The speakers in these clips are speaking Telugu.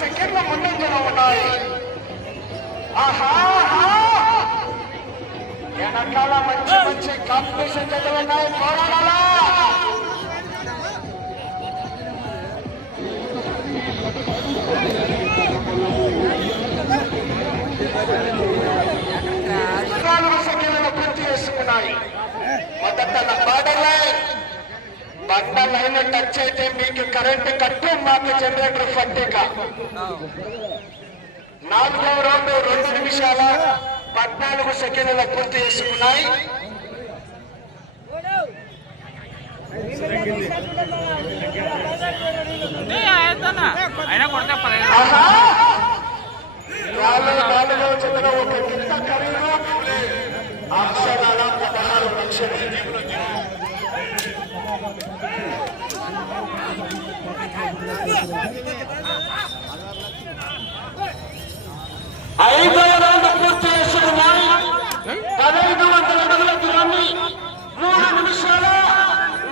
సెకండ్ల ముందంజలో ఉన్నాయి. వెనకాల మంచి మంచి కాంపిటీషన్ జతలు ఉన్నాయి. పోరాడాలా సెకండ్లను పూర్తి చేసుకున్నాయి. మొదట బండ లైన్ టచ్ అయితే మీకు కరెంటు కట్టు, మాకు జనరేటర్ పట్టిక. 4వ రౌండ్ 2 నిమిషాల 14 సెకండ్ల పూర్తి చేసుకున్నాయి. నాలుగవ జతల ఒక గిత్త ఖరీదు అక్షరాల 16 లక్షలు. ఐదవ రౌండ్ పూర్తి చేసుకున్నాయి. 1500 అడుగుల దూరాన్ని 3 నిమిషాల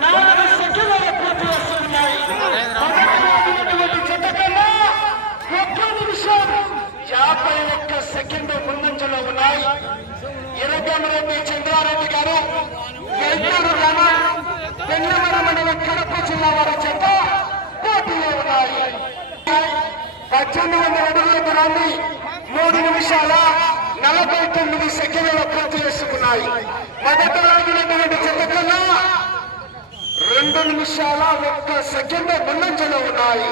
4 సెకండ్ల పూర్తి చేసుకున్నాయి. జత కన్నా 1 నిమిషం 51 సెకండ్ ముందంజలో ఉన్నాయి. ఇరగమరెడ్డి చంద్రారెడ్డి గారు, వెంకూరు రమ, పెన్నమర మండలం, కడప జిల్లా వారి చేత పోటీలో ఉన్నాయి. 1800 అడుగుల దూరాన్ని 3 నిమిషాల 49 సెకండ్ల పూర్తి చేసుకున్నాయి. మొదటి రాగినటువంటి జత కన్నా 2 నిమిషాల 1 సెకండ్ ముందంజలో ఉన్నాయి.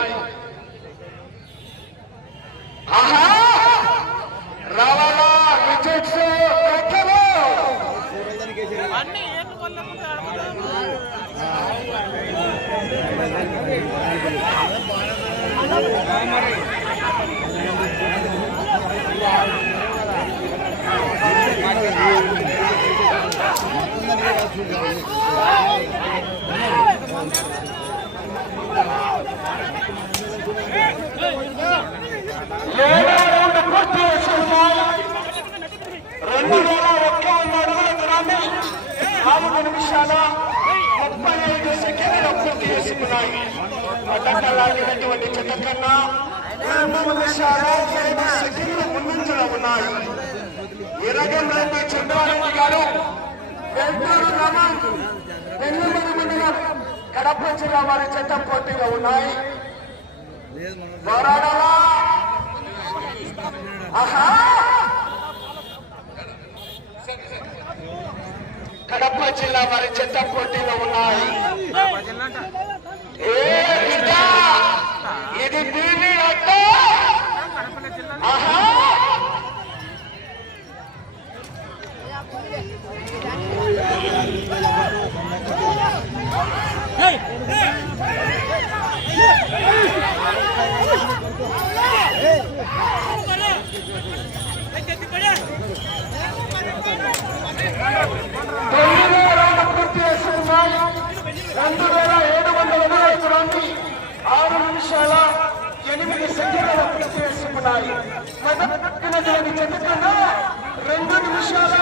రావాలా విజయ్ పూర్తి చేసుకున్నాయి. 2051 అడుగుల దూరాన్ని 4 నిమిషాల 35 సెకండ్ల పూర్తి చేసుకున్నాయి. మొదటలాగినటువంటి జత కన్నా 2 నిమిషాల 7 సెకండ్ల ముందంజలో ఉన్నాయి. ఇరగంరెడ్డి చంద్రారెడ్డి గారు, వెంకూరు రమ, పెన్నమర మండలం, కడప జిల్లా వారి జత పోటీలో ఉన్నాయి. పోరాడాలా కడప జిల్లా వారి జత పోటీలో ఉన్నాయి. ఇది బీవీ అడ్డ. పూర్తి చేసుకున్నాయి. 2700 అడుగుల 6 నిమిషాల 8 సెకండ్ల పూర్తి చేసుకున్నాయి. మొదటి జత కన్నా 2 నిమిషాల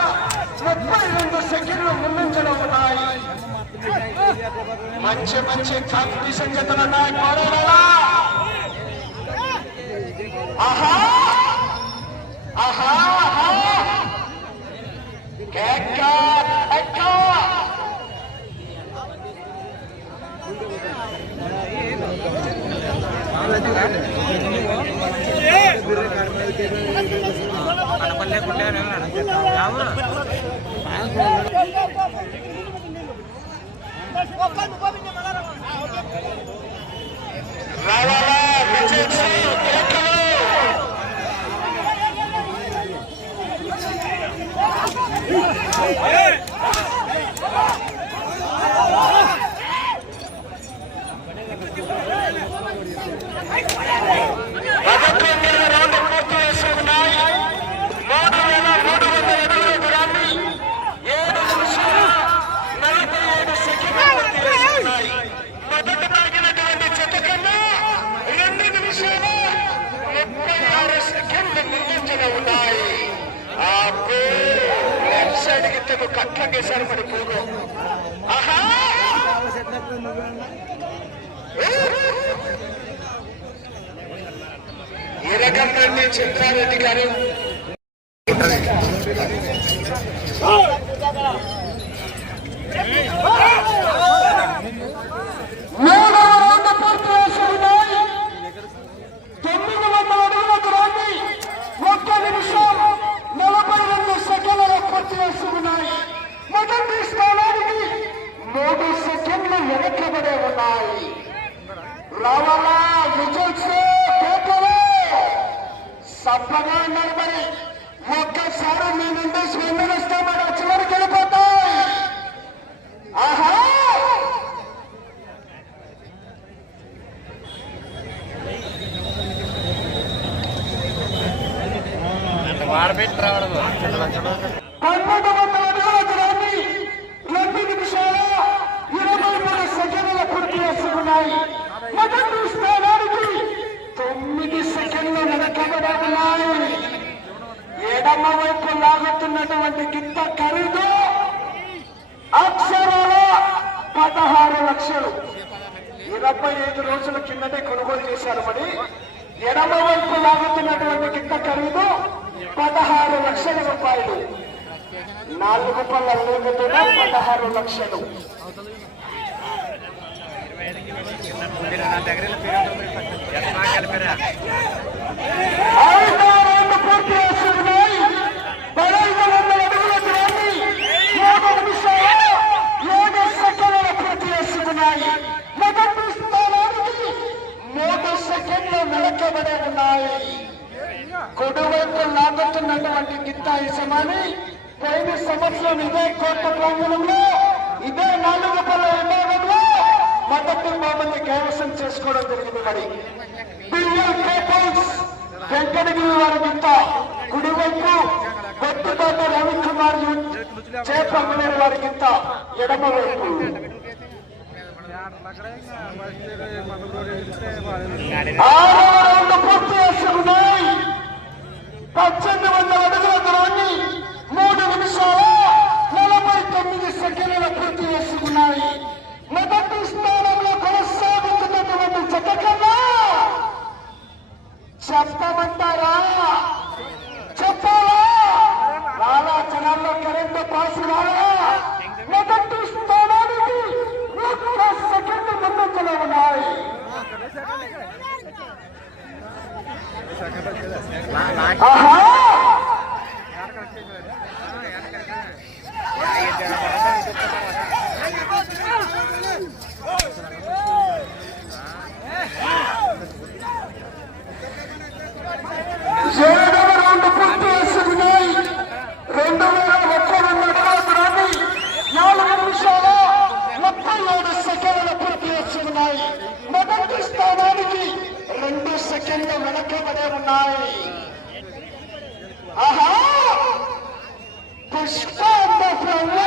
32 సెకండ్ల ముందంజలో ఉన్నాయి. మంచి మంచి కాంపిటీషన్ జతలు ఉన్నాయి. పోరాడాలా రావాలా విజయ్ ఇరగంపల్లి చంద్రారెడ్డి గారు మొదటి స్థానానికి 3 సెకండ్లు వెనకబడే ఉన్నాయి. రావాలా విజల్స్ సబ్బగా ఉన్నారు. మరి ఒక్కసారి మీ నుండి స్పందనిస్తే మన చివరికి వెళ్ళిపోతాయి. ఆహా మార్పెట్టి రావడం 1200 అడుగుల దూరాన్ని 2 నిమిషాల 23 సెకండ్ల పూర్తి చేసుకున్నాయి. మొదటి స్థానానికి 9 సెకండ్లు వెనకబడి ఉన్నాయి. ఎడమ వైపు లాగుతున్నటువంటి గిత్త ఖరీదు అక్షరాల 16 లక్షలు. 25 రోజుల కిందటే కొనుగోలు చేశారు. మరి ఎడమ వైపు లాగుతున్నటువంటి గిత్త ఖరీదు 16 లక్షల రూపాయలు. 4 పళ్ళ వేగతో 16 లక్షలు. ఐదో రౌండ్ పూర్తి చేసుకున్నాయి. 1500 అడుగుల దూరాన్ని 7 నిమిషాల 7 సెకండ్ల పూర్తి చేసుకున్నాయి. మొదటి స్థానానికి 3 సెకండ్లు వెనకబడి ఉన్నాయి. కుడివైపు లాగుతున్నటువంటి గిత్తా యజమాని పోయిన సంవత్సరం ఇదే కోర్టు ప్రాంగణంలో ఇదే 4 పళ్ళ విభాగంలో మొదటి బహుమతి కైవసం చేసుకోవడం జరిగింది. మరి వెంకటగిరి వారి గిత్త కుడివైపు గొట్టుతోట రవికుమార్ చేపంగులేరు వారి గిత్త ఎడమ వైపు. 6వ రౌండ్ పూర్తి చేసుకున్నాయి. 1800 అడుగుల దూరాన్ని 3 నిమిషాల 49 సెకండ్ల పూర్తి చేసుకున్నాయి. మొదటి స్థానంలో కొనసాగుతున్నటువంటి జత కన్నా చెప్పమంటారా చెప్పాలా? రాలా జనాల్లో కరెంటు పాస్ రాలా? మొదటి స్థానానికి 1 సెకండ్ ముందంజలో ఉన్నాయి. ఆహా ఏడవ రౌండ్ పూర్తి చేసుకున్నాయి. 2001 అడుగుల దూరాన్ని 4 నిమిషాల 37 సెకండ్ల పూర్తి చేసుకున్నాయి. మొదటి స్థానానికి 2 సెకండ్లు వెనకబడే ఉన్నాయి. ఆహా పుష్ప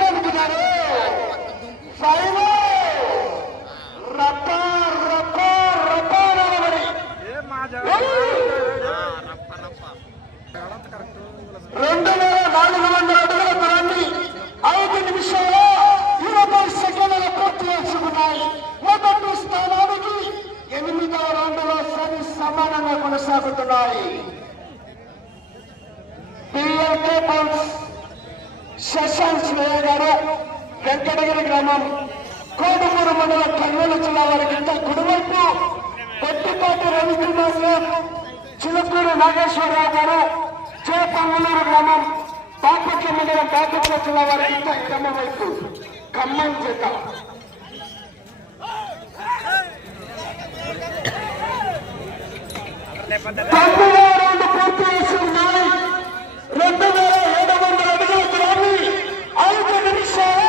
అనుకున్నారు. ఫైనల్ రప్ప రప్ప రప్ప అనబడి 2400 అడుగుల దూరాన్ని 5 నిమిషాల 20 సెకండ్ల పూర్తి చేసుకున్నాయి. మొదటి స్థానానికి 8వ రౌండ్లో సరి సమానంగా కొనసాగుతున్నాయి. పిఎల్కే పల్స్ శశాంక్ శ్రేయ గారు వెంకటగిరి గ్రామం కోడుమూరు మండల కర్నూలు జిల్లా వారి కింద కుడివైపు కొట్టిపాటి రవికుమార్ గారు చిలుకూరు నాగేశ్వరరావు గారు చేపంగులూరు గ్రామం బాపట్ల మండలం బాపట్ల జిల్లా వారి కింద ఎడమ వైపు ఖమ్మం జిల్లా. రౌండ్ పూర్తి చేసుకున్నాయి. 2700 అడుగుల దూరాన్ని 5 నిమిషాల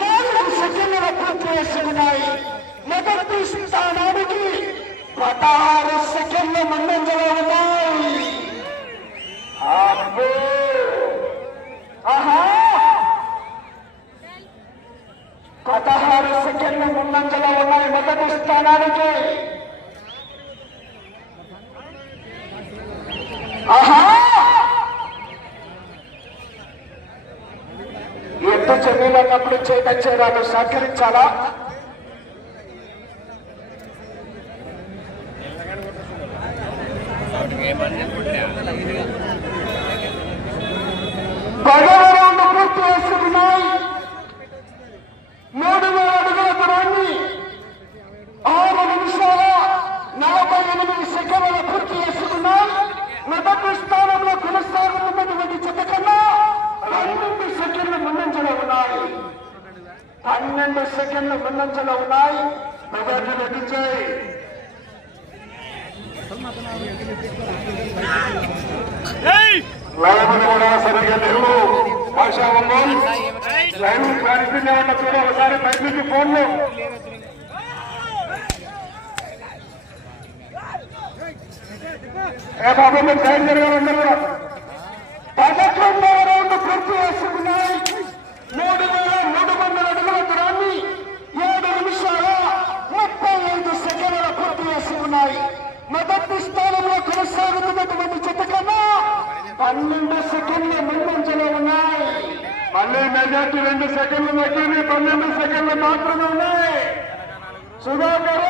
4 సెకండ్ల పూర్తి చేసుకున్నాయి. మొదటి స్థానానికి 16 సెకండ్ల ముందంజలో ఉన్నాయి. ఆహా 16 సెకండ్ల ముందంజలో ఉన్నాయి మొదటి స్థానానికి. ఆహా ఎత్తు చెన్నీలు అన్నప్పుడు చేతచ్చేరాలు సహకరించాలా? పదవ రౌండ్ పూర్తి చేసుకున్నాయి. 3,000 అడుగుల దూరాన్ని 6 నిమిషాల 48 సెకండ్ల పూర్తి చేసుకున్నాయి. మొదటి స్థానంలో కొనసాగుతున్నటువంటి జత కన్నా 12 సెకండ్లు ముందంజలో ఉన్నాయి. 12 సెకండ్లు ముందంజలో ఉన్నాయి. మొదటి నటించాయి. లైవ్లు కూడా సరిగ్గా లేవు. భాషావంలో లైవ్ క్లారిటీగా ఉన్న చూడ ఒకసారి బయట నుంచి ఫోన్లు బాబు మీరు సైడ్ జరగాలి. అందరూ కూడా 11వ రౌండ్ పూర్తి చేసుకున్నాయి. 3,300 అడుగుల దూరాన్ని 7 నిమిషాల 35 సెకండ్ల పూర్తి చేసుకున్నాయి. మొదటి స్థానంలో కొనసాగుతున్నటువంటి జత కన్నా 12 సెకండ్ల ముందంజలో ఉన్నాయి. మళ్ళీ మెజార్టీ 2 సెకండ్లు తగ్గింది. 12 సెకండ్లు మాత్రమే ఉన్నాయి. సుధాకర్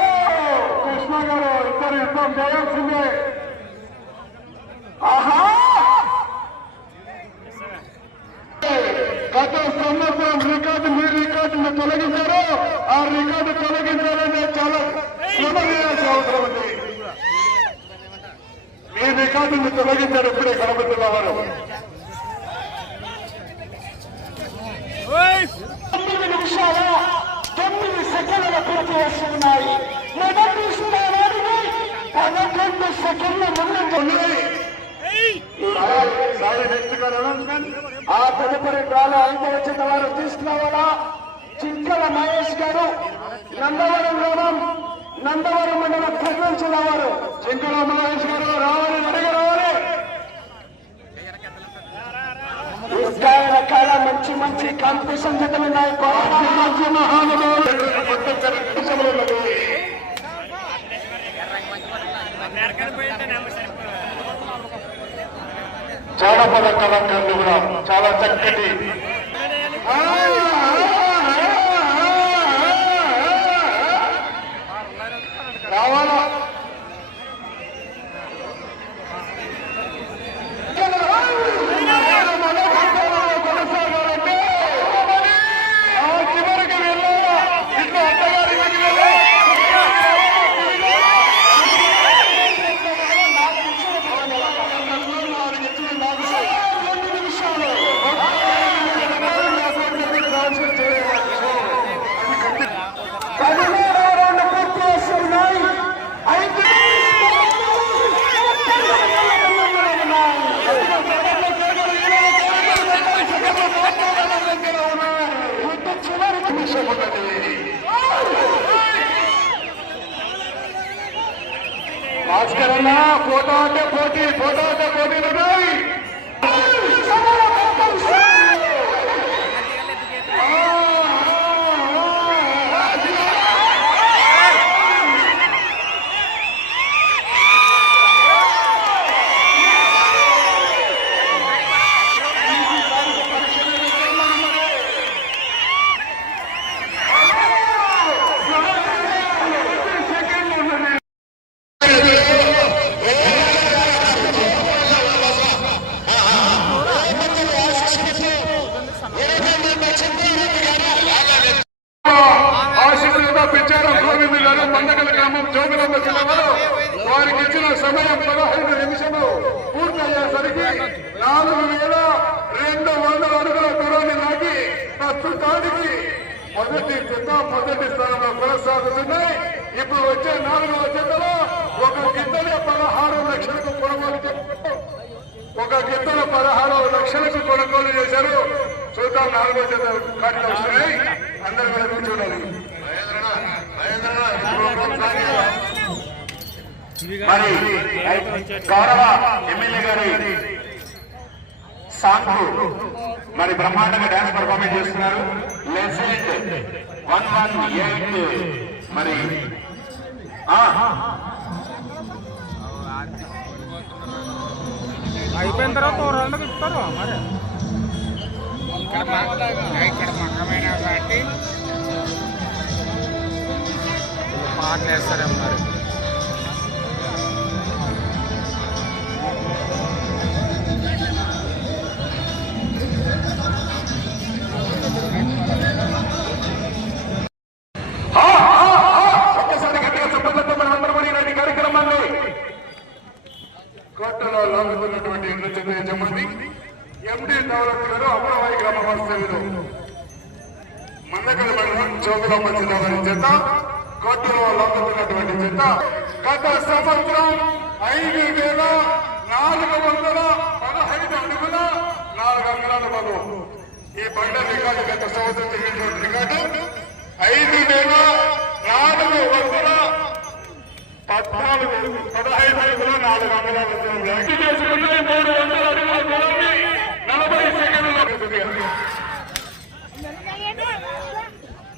కృష్ణ గారు ఇద్దరు యుద్ధం చేయాల్సిందే. ఆహా గత సంవత్సరం రికార్డు మీ రికార్డును తొలగించారు. ఆ రికార్డు తొలగించాలంటే చాలా శ్రమ చేయాల్సిన అవసరం ఉంది. ఈ రికార్డును తొలగించారు ఇప్పుడే కనబడుతున్న వారు. 9 నిమిషాల 9 సెకండ్ల పూర్తి చేస్తున్నాయి. మొదటి స్థానానికి 11 సెకండ్ల ముందున్నాయి. ఆ తదుపరి డ్రాలో 5వ జత వారు తీసుకురావాలా. చింతల మహేష్ గారు, నందవరం గ్రామం, నందవరం మండలం కర్నూలు జిల్లా వారు. చింతల మహేష్ గారు రావాలి, అడిగి రావాలి. ఇంకా రకాల మంచి మంచి కాంపిటీషన్ జతలు ఉన్నాయి. జానపద కళాకారులు కూడా చాలా చక్కటి రావాలా. కొనసాగారంటే చివరికి వెళ్ళాలా. ఇట్లా అత్తగారి భాస్కర్ అన్న ఫోటో అంటే పోటీ, ఫోటో అంటే పోటీలు ఉన్నాయి. మండగల గ్రామం జోగులమ్మ జిల్లాలో వారికి ఇచ్చిన సమయం 15 నిమిషములు పూర్తయ్యేసరికి 4,200 అడుగుల దూరాన్ని లాగి ప్రస్తుతానికి మొదటి స్థానంలో కొనసాగుతున్నాయి. ఇప్పుడు వచ్చే 4వ జతలో ఒక గిద్దె 16 లక్షలకు కొనుగోలు చేశారు. ఒక గిద్దె 16 లక్షలకు కొనుగోలు చేశారు. చూద్దాం 4వ జత కాటికి వస్తున్నాయి. అందరూ కూడా కూర్చోవాలి. మరి గౌరవ ఎమ్మెల్యే గారి సాంగ్ మరి బ్రహ్మాండంగా డాన్స్ పర్ఫార్మెన్స్ చేస్తున్నారు. లెజెండ్ 118 మరి అయిపోయిన తర్వాత 2 రౌండ్లు ఇస్తారు. మరి ఇక్కడ మక్కమైన కాబట్టి పాటలు వేస్తారేమో మరి. జోగులమ్మ జిల్లా వారి చేత కోర్టులో లొంగుతున్నటువంటి చేత గత సంవత్సరం 5,415 అడుగుల 4 అంగుళాల బరువు. ఈ బండ రికార్డు గత సంవత్సరం జరిగినటువంటి రికార్డు 5,415 అడుగుల 4 అంగుళాల దూరం చేసుకున్న 300 అడుగుల దూరాన్ని 40 సెకండ్లలో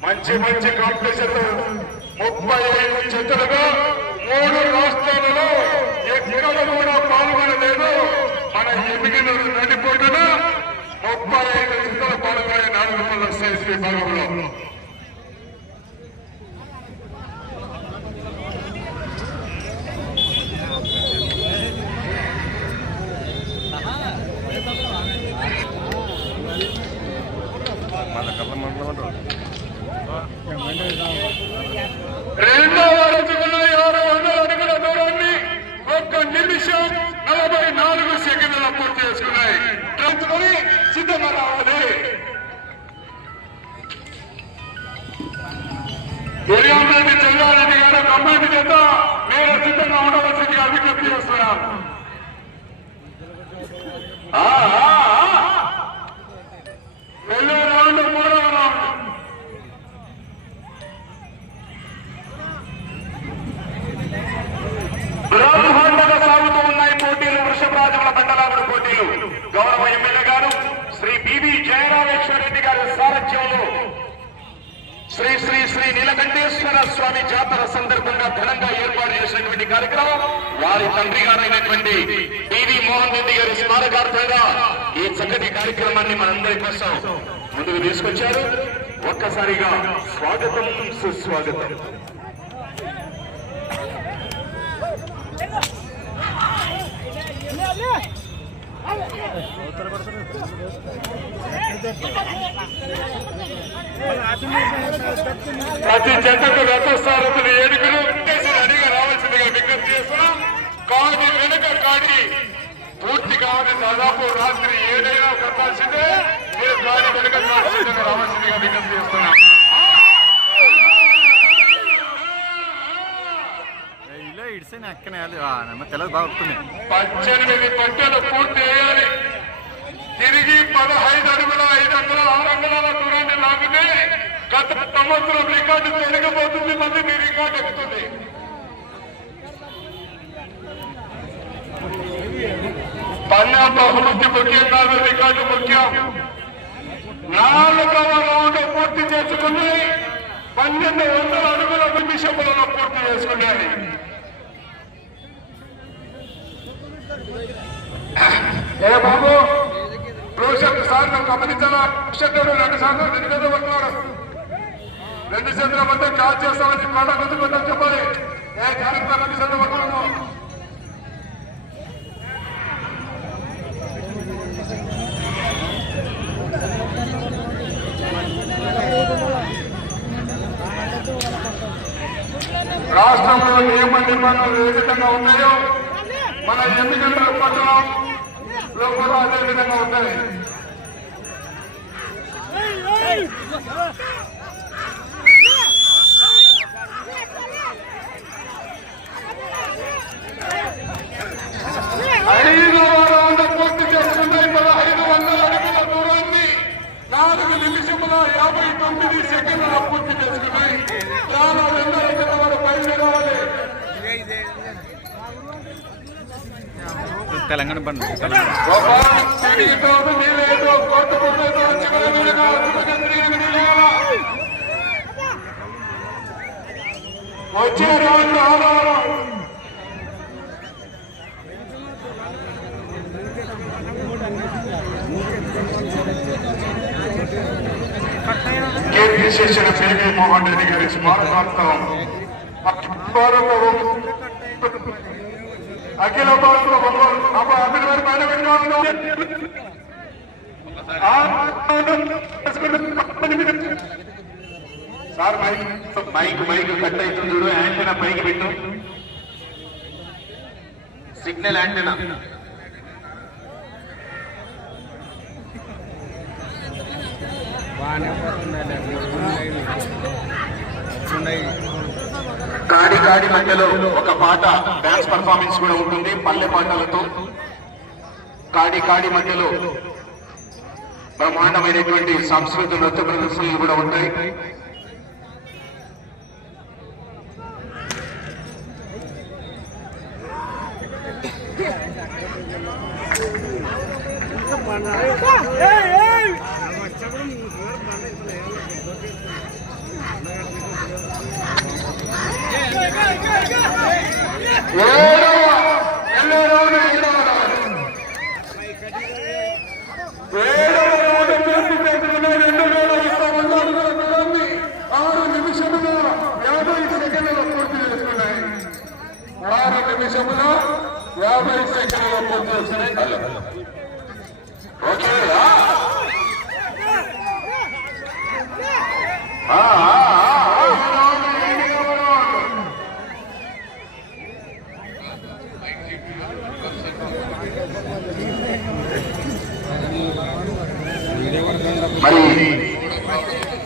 మంచి మంచి కాంపిటీషన్ 35 జతలుగా 3 రాష్ట్రాలలో ఎక్కడ కూడా పాల్గొనలేదు. మన ఎమిగిన నడిపోటున 35 జతలు పాల్గొనే 400 సైజ్ విభాగంలో రెండవ రోజున 600 అడుగుల దూరాన్ని 1 నిమిషం 44 సెకండ్ల పూర్తి చేసుకున్నాయి. తెలుసుకొని సిద్ధంగా రావాలి. ఉదయంరెడ్డి చెల్లారెడ్డి గారు కమిటీ చేత మీరు సిద్ధంగా ఉండవలసిందిగా విజ్ఞప్తి చేస్తున్నాం. వెళ్ళే రౌండ్ 3వ రౌండ్. బ్రహ్మాండంగా సాగుతూ ఉన్నాయి పోటీలు. వృషభరాజుల బండలాగుడు పోటీలు. గౌరవ ఎమ్మెల్యే గారు శ్రీ బివి జయరామేశ్వర రెడ్డి గారి సారథ్యంలో శ్రీ శ్రీ శ్రీ నీలకంఠేశ్వర స్వామి జాతర సందర్భంగా ఘనంగా ఏర్పాటు చేసినటువంటి కార్యక్రమం వారి తండ్రి గారైనటువంటి బివి మోహన్ రెడ్డి గారి స్మారకార్థంగా ఈ చక్కటి కార్యక్రమాన్ని మనందరి కోసం ముందుకు తీసుకొచ్చారు. ఒక్కసారిగా స్వాగతం, సుస్వాగతం. ప్రతి జతకు రథసారథులు ఏడుగురు రెడీగా రావాల్సిందిగా విజ్ఞప్తి చేస్తున్నాం. కాడి వెనుక కాడి పూర్తి కావాలి. దాదాపు రాత్రి 7 అయినా కట్టాల్సిందే. మీరు కాడి వెనుక సిద్ధంగా రావాల్సిందిగా విజ్ఞప్తి చేస్తున్నాం. ఇడిసే అక్కనే తెల్లది బాగా వస్తుంది. 18 పట్టెలు పూర్తి చేయాలి. తిరిగి 15 అడుగుల 5 అంగుళాల 6 అంగుళాల దూరాన్ని లాగితే గత సంవత్సరం రికార్డు తొలగిపోతుంది. మళ్ళీ మీ రికార్డు ఎక్కుతుంది. పన్నెండు అభివృద్ధి ముఖ్యం కాదు, రికార్డు ముఖ్యం. 4వ రౌండ్ పూర్తి చేసుకుని 1200 అడుగుల నిమిషములలో పూర్తి చేసుకున్నాయి. ఏ బాబు రోషన్ సార్ గమనించాలా? 2 సార్లు 2 మీద పడుతున్నాడు. 2 సెంటర్ మధ్య చార్జ్ చేస్తామని ప్రాణ గుర్తుకుంటాం చెప్పాలి. ఏ కార్యక్రమం 2 సెంటర్ పడుతున్నాము. రాష్ట్రంలో నియమ నిబంధనలు ఏ విధంగా ఉన్నాయో మన ఎన్నికల పట్టణంలో కూడా అదే విధంగా ఉంటాయి. పూర్తి చేసుకున్నాయి. 1500 అడుగుల దూరాన్ని 4 నిమిషముల 59 సెకండ్ల పూర్తి చేసుకున్నాయి. చాలా 2 గంటల వరకు బయలుదేరాలి. తెలంగాణ బండి వచ్చే రోజు ఆధారం విశేషణ పేరు మోహన్ రెడ్డి గారి స్మారకార్థం అఖిల భారత సార్ మైక్ కట్ అవుతుంది చూడు. యాంటెనా పైకి పెట్టు. సిగ్నల్ యాంటెనా బాగానే కాడి కాడి మధ్యలో ఒక పాట డాన్స్ పర్ఫార్మెన్స్ కూడా ఉంటుంది పల్లె పాటలతో. కాడి కాడి మధ్యలో బ్రహ్మాండమైనటువంటి సాంస్కృతిక నృత్య ప్రదర్శనలు కూడా ఉంటాయి. మరి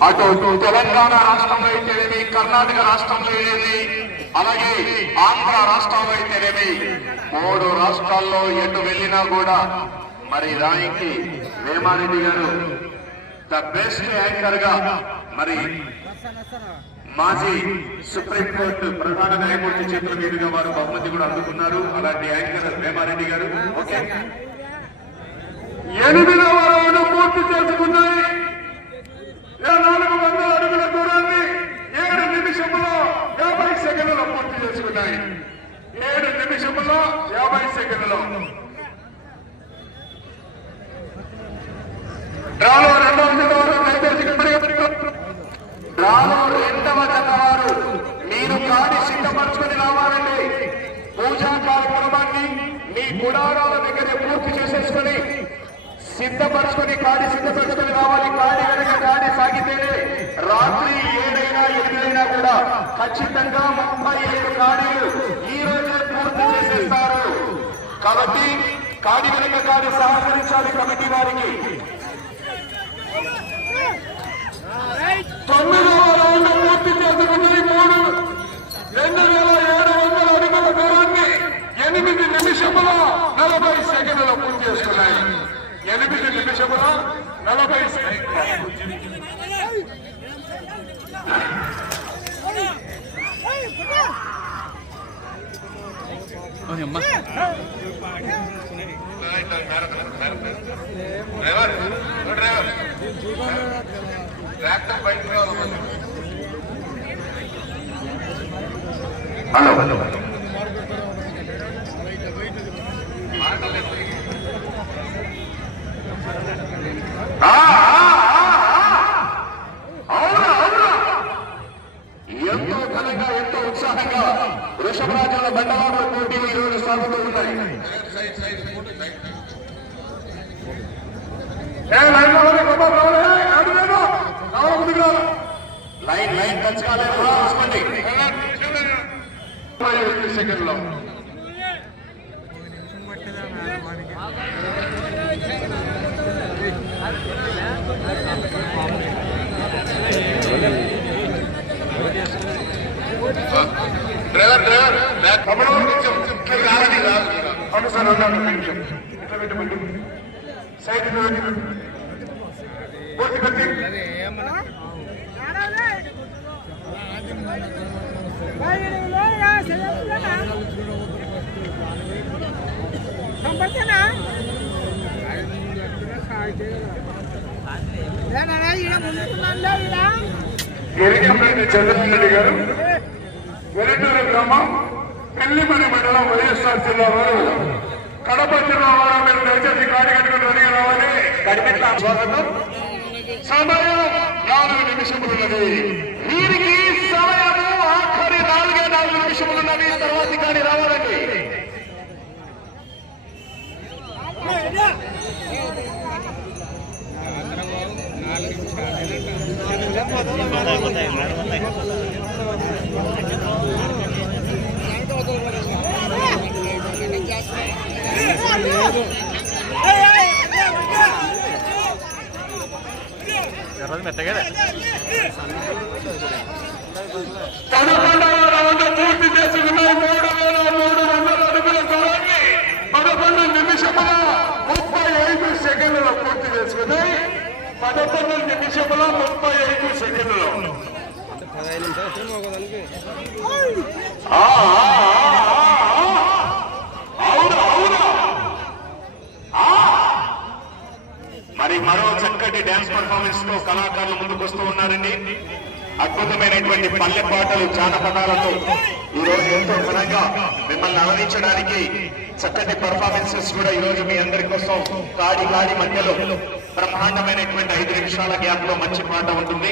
అటు తెలంగాణ రాష్ట్రంలో అయితేనేమి, కర్ణాటక రాష్ట్రంలో అయితేనేమి, అలాగే ఆంధ్ర రాష్ట్రంలో అయితేనేమి 3 రాష్ట్రాల్లో ఎటు వెళ్ళినా కూడా మరి రాయికి వేమారెడ్డి గారు ద బెస్ట్ యాంకర్ గా మరి మాజీ సుప్రీంకోర్టు ప్రధాన న్యాయమూర్తి చేతుల మీదుగా వారు బహుమతి కూడా అందుకున్నారు. అలాంటి యాంకర్ వేమారెడ్డి గారు. ఓకే, 8వ రౌండ్ పూర్తి చేసుకున్నాయి. 400 అడుగుల దూరాన్ని 7 నిమిషంలో 50 సెకండ్లలో పూర్తి చేసుకున్నాయి. 7 నిమిషంలో 50 సెకండ్లలో. డ్రాలో రెండవ జత వారు మీరు కాడి సిద్ధపరచుకొని రావాలండి. పూజా కార్యక్రమాన్ని మీ గుడారాల దగ్గర పూర్తి చేసేసుకొని సిద్ధపరచుకొని కాడి సిద్ధపరచుకొని రావాలి. కాడి కనుక కాడి సాగితేనే రాత్రి 7 అయినా 8 అయినా కూడా ఖచ్చితంగా 35 కాడీలు ఈ రోజే పూర్తి చేసేస్తారు. కాబట్టి కాడి కనుక కాడి సహకరించాలి కమిటీ వారికి. 9వ రౌండ్ పూర్తి చేసుకున్నాయి. 2,700 అడుగుల దూరాన్ని 8 నిమిషముల 40 సెకండ్లలో పూర్తి చేసుకున్నాయి. 8 నిమిషముల 40 సెకండ్లు. హలో హలో ఎంతో ఘనంగా ఎంతో ఉత్సాహంగా వృషభరాజుల బండవాళ్ళ పోటీలు ఈరోజు సాగుతూ ఉన్నాయి. లైన్ టచ్ కాలేదు. 20 సెకండ్లో డ్రైవర్ అవును సార్ సైడ్ పూర్తి పెట్టి గిరిజంరెడ్డి చంద్రరెడ్డి గారు, వెరెటూరు గ్రామం, పెళ్లిమని మండలం, వైఎస్ఆర్ జిల్లా వారు. కడప జిల్లా వారు మీరు దయచేసి కాడి కట్టుకుని రెడీగా రావాలి. కడిపెట్ల స్వాగతం. సమయం 4 నిమిషములున్నది. వీరికి సమయము ఆఖరి 4 నిమిషములున్నవి. తర్వాత కాడి రావాలండి. మెత్తగా 19 నిమిషముల 35 సెకండ్లు. మరి మరో చక్కటి డ్యాన్స్ పర్ఫార్మెన్స్ తో కళాకారులు ముందుకు వస్తూ ఉన్నారండి. అద్భుతమైనటువంటి పల్లె పాటలు జానపదాలతో ఈ రోజు ఎంతో ఘనంగా మిమ్మల్ని అలరించడానికి చక్కటి పర్ఫార్మెన్సెస్ కూడా ఈ రోజు మీ అందరి కోసం కాడి మధ్యలో బ్రహ్మాండమైనటువంటి 5 నిమిషాల గ్యాప్ లో మంచి పాట ఉంటుంది.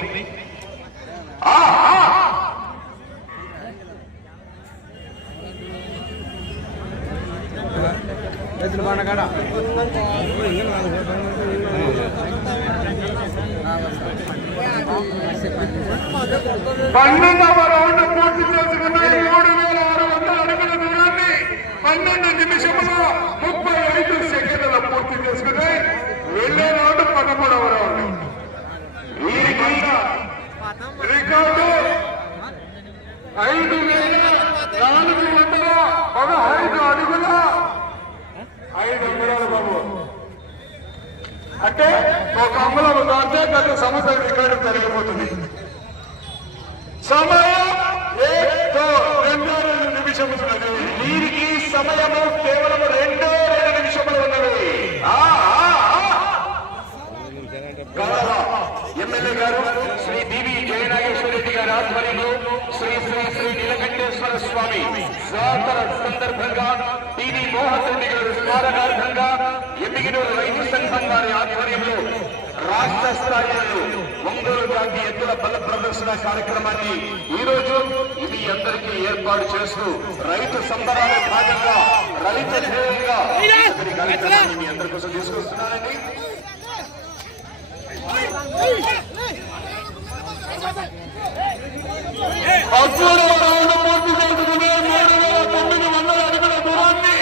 పన్నెండవ రౌండ్ పూర్తి చేసుకున్నాయి. 3,600 అడుగుల దూరాన్ని 12 నిమిషముల 35 సెకండ్ల పూర్తి చేసుకున్నాయి. వెళ్ళే రౌండ్ 13వ రౌండ్. ఈ రికార్డు 5,415 అడుగుల 5 అంగుళాలు బాబు. అంటే ఒక అంగుళం దాంతే గత సంవత్సరం రికార్డు పెరిగిపోతుంది. సమయం 2 నిమిషములు. వీరికి సమయము కేవలం 2 నిమిషములు ఉన్నది. ఎమ్మెల్యే గారు శ్రీ బివి జయనాగేశ్వర రెడ్డి గారి ఆధ్వర్యంలో శ్రీ శ్రీ శ్రీ నీలకంఠేశ్వర స్వామి జాతర సందర్భంగా టీవీ మోహన్ రెడ్డి గారి స్మారకార్థంగా ఎమ్మిగినూరు రైతు సంఘం వారి ఆధ్వర్యంలో రాష్ట్ర స్థాయిలో ఒంగోలు జాతి ఎద్దుల బల ప్రదర్శన కార్యక్రమాన్ని ఈ రోజు ఇది అందరికీ ఏర్పాటు చేస్తూ రైతు సంబరాల భాగంగా రైతు ధ్యేయంగా కార్యక్రమాన్ని మీ అందరి కోసం తీసుకొస్తున్నారండి. పూర్తి చేసుకునే 3,900 అడుగుల దూరాన్ని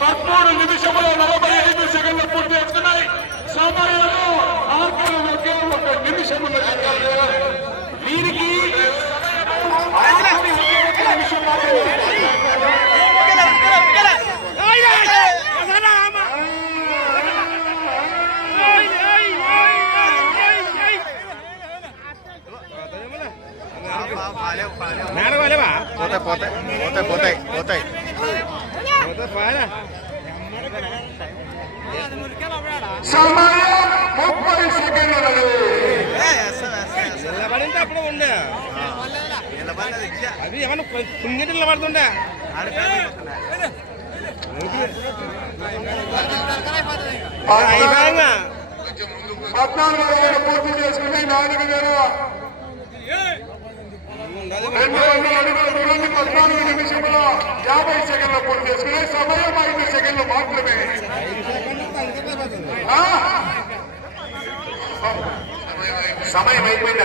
13 నిమిషముల 45 సెకండ్లు పూర్తి చేసుకున్నాయి. సమయంలో ఆఖరి ఒకే 1 నిమిషము వీరికి నిమిషం పోతాయి. సమయం 30 సెకండ్లు. నిలబడింటే అప్పుడు ఉండే అది ఏమన్నా కుంగిటి నిలబడుతుండే 14,000 పూర్తి చేసుకుని 4,200 అడుగుల దూరాన్ని 14 నిమిషముల 50 సెకండ్ల పూర్తి చేసుకుని సమయం 5 సెకండ్లు మాత్రమే. సమయం అయిపోయింది.